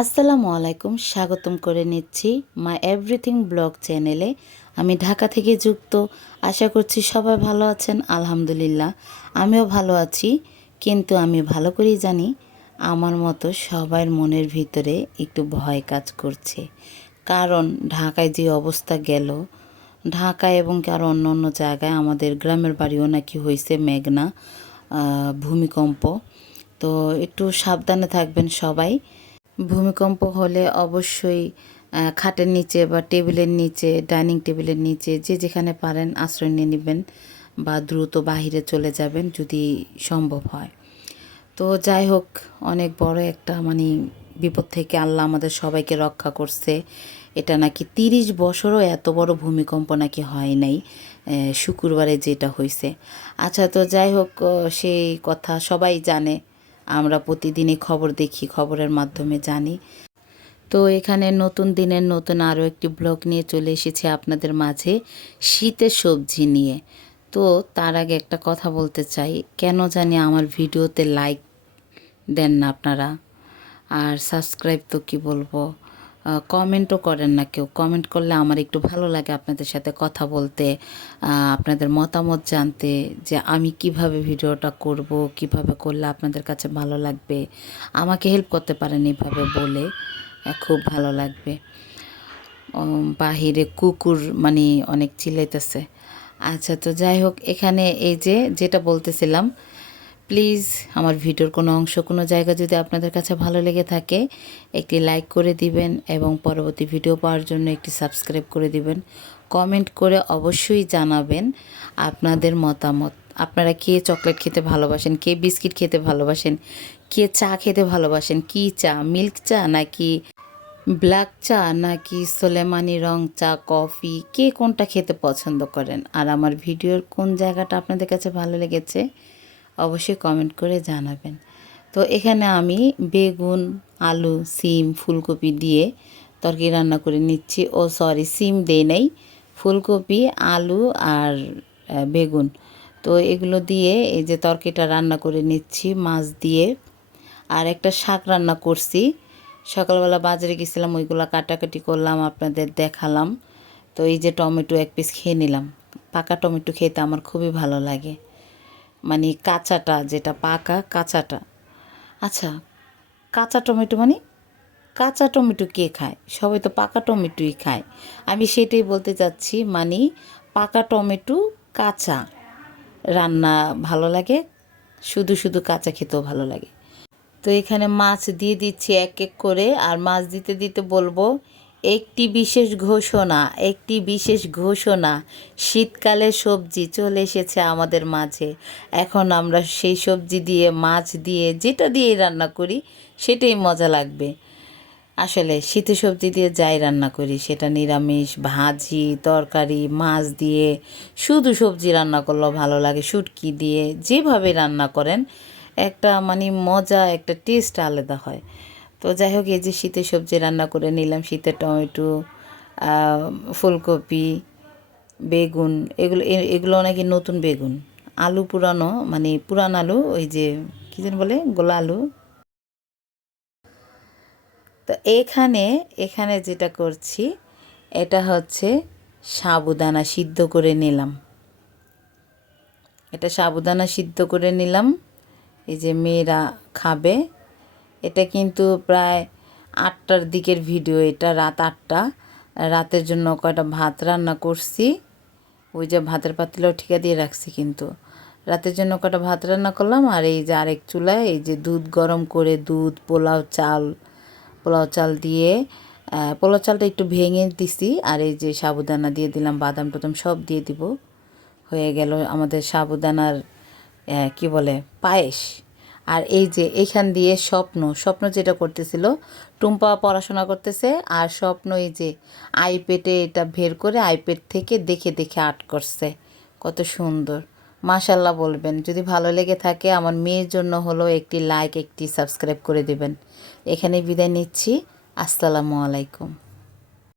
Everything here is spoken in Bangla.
আসসালামু আলাইকুম, স্বাগতম করে নিচ্ছি মাই এভরিথিং ব্লগ চ্যানেলে। আমি ঢাকা থেকে যুক্ত। আশা করছি সবাই ভালো আছেন। আলহামদুলিল্লাহ আমিও ভালো আছি, কিন্তু আমি ভালো করেই জানি আমার মতো সবার মনের ভিতরে একটু ভয় কাজ করছে। কারণ ঢাকায় যে অবস্থা গেল, ঢাকা এবং আরও অন্য অন্য জায়গায়, আমাদের গ্রামের বাড়িও নাকি হয়েছে মেঘনা ভূমিকম্প। তো একটু সাবধানে থাকবেন সবাই। ভূমিকম্প হলে অবশ্যই খাটের নিচে বা টেবিলের নিচে, ডাইনিং টেবিলের নিচে, যে যেখানে পারেন আশ্রয় নিয়ে নেবেন বা দ্রুত বাহিরে চলে যাবেন যদি সম্ভব হয়। তো যাই হোক, অনেক বড় একটা বিপদ থেকে আল্লাহ আমাদের সবাইকে রক্ষা করছে। এটা নাকি 30 বছরও এত বড় ভূমিকম্প নাকি হয় নাই, শুক্রবারে যেটা হয়েছে। আচ্ছা, তো যাই হোক, সেই কথা সবাই জানে। আমরা প্রতিদিনই খবর দেখি, খবরের মাধ্যমে জানি। তো এখানে নতুন দিনের নতুন আরও একটি ব্লগ নিয়ে চলে এসেছি আপনাদের মাঝে, শীতের সবজি নিয়ে। তো তার আগে একটা কথা বলতে চাই, কেন জানি আমার ভিডিওতে লাইক দেন না আপনারা, আর সাবস্ক্রাইব তো কি বলবো, কমেন্টও করেন না কেউ। কমেন্ট করলে আমার একটু ভালো লাগে আপনাদের সাথে কথা বলতে, আপনাদের মতামত জানতে, যে আমি কিভাবে ভিডিওটা করব, কিভাবে করলে আপনাদের কাছে ভালো লাগবে। আমাকে হেল্প করতে পারেন এইভাবে বলে, খুব ভালো লাগবে। বাহিরে কুকুর অনেক চিল্লাইতেছে। আচ্ছা, তো যাই হোক, এখানে এই যে যেটা বলতেছিলাম, প্লিজ আমার ভিডিওর কোনো অংশ, কোনো জায়গা যদি আপনাদের কাছে ভালো লেগে থাকে, একটি লাইক করে দিবেন এবং পরবর্তী ভিডিও পাওয়ার জন্য একটি সাবস্ক্রাইব করে দিবেন। কমেন্ট করে অবশ্যই জানাবেন আপনাদের মতামত। আপনারা কে চকলেট খেতে ভালোবাসেন, কে বিস্কিট খেতে ভালোবাসেন, কে চা খেতে ভালোবাসেন, কি চা, মিল্ক চা নাকি ব্ল্যাক চা নাকি সোলেমানি রং চা, কফি, কে কোনটা খেতে পছন্দ করেন, আর আমার ভিডিওর কোন জায়গাটা আপনাদের কাছে ভালো লেগেছে অবশ্যই কমেন্ট করে জানাবেন। তো এখানে আমি বেগুন, আলু, সিম, ফুলকপি দিয়ে তরকারি রান্না করে নিচ্ছি। ও সরি, সিম দেই নাই, ফুলকপি, আলু আর বেগুন। তো এগুলো দিয়ে এই যে তরকারিটা রান্না করে নিচ্ছি মাছ দিয়ে। আর একটা শাক রান্না করছি, সকালবেলা বাজারে গেছিলাম, ওইগুলো কাটাকাটি করলাম, আপনাদের দেখালাম। তো এই যে টমেটো এক পিস খেয়ে নিলাম। পাকা টমেটো খেতে আমার খুবই ভালো লাগে, কাঁচাটা, যেটা পাকা কাঁচাটা। আচ্ছা, কাঁচা টমেটো কাঁচা টমেটো কে খায়? সবাই তো পাকা টমেটোই খায়। আমি সেটাই বলতে চাচ্ছি, পাকা টমেটো কাঁচা রান্না ভালো লাগে, শুধু শুধু কাঁচা খেতেও ভালো লাগে। তো এখানে মাছ দিয়ে দিচ্ছি এক এক করে, আর মাছ দিতে দিতে বলবো, একটি বিশেষ ঘোষণা, একটি বিশেষ ঘোষণা, শীতকালে সবজি চলে এসেছে আমাদের মাঝে। এখন আমরা সেই সবজি দিয়ে, মাছ দিয়ে, যেটা দিয়েই রান্না করি সেটাই মজা লাগবে। আসলে শীতের সবজি দিয়ে যাই রান্না করি, সেটা নিরামিষ, ভাজি, তরকারি, মাছ দিয়ে, শুধু সবজি রান্না করলেও ভালো লাগে, শুটকি দিয়ে, যেভাবে রান্না করেন একটা মজা, একটা টেস্ট আলাদা হয়। তো যাই হোক, এই যে শীতের সবজি রান্না করে নিলাম, শীতের টমেটো, ফুলকপি, বেগুন, এগুলো নাকি নতুন বেগুন, আলু পুরানো, পুরান আলু, ওই যে কী যেন বলে, গোলা আলু। তো এখানে এখানে যেটা করছি, এটা হচ্ছে সাবুদানা সিদ্ধ করে নিলাম। এটা সাবুদানা সিদ্ধ করে নিলাম, এই যে মেয়েরা খাবে। এটা কিন্তু প্রায় 8টার দিকের ভিডিও, এটা রাত 8টা। রাতের জন্য কয়টা ভাত রান্না করছি, ওই যে ভাতের পাতিলও ঠিকা দিয়ে রাখছি, কিন্তু রাতের জন্য কয়টা ভাত রান্না করলাম। আর এই যে আরেক চুলায় এই যে দুধ গরম করে, দুধ, পোলাও চাল দিয়ে, পোলাও চালটা একটু ভেঙে দিছি, আর এই যে সাবুদানা দিয়ে দিলাম, বাদাম টাদাম সব দিয়ে দিব। হয়ে গেল আমাদের সাবুদানার কি বলে, পায়েস। আর এই যে এখান দিয়ে স্বপ্ন যেটা করতেছিল, টুম্পা পড়াশোনা করতেছে, আর স্বপ্ন এই যে আইপ্যাডে এটা বের করে আইপ্যাড থেকে দেখে দেখে আর্ট করছে, কত সুন্দর। মাশাল্লাহ বলবেন যদি ভালো লেগে থাকে। আমার মেয়ের জন্য হলো একটি লাইক, একটি সাবস্ক্রাইব করে দেবেন। এখানে বিদায় নিচ্ছি। আসসালামু আলাইকুম।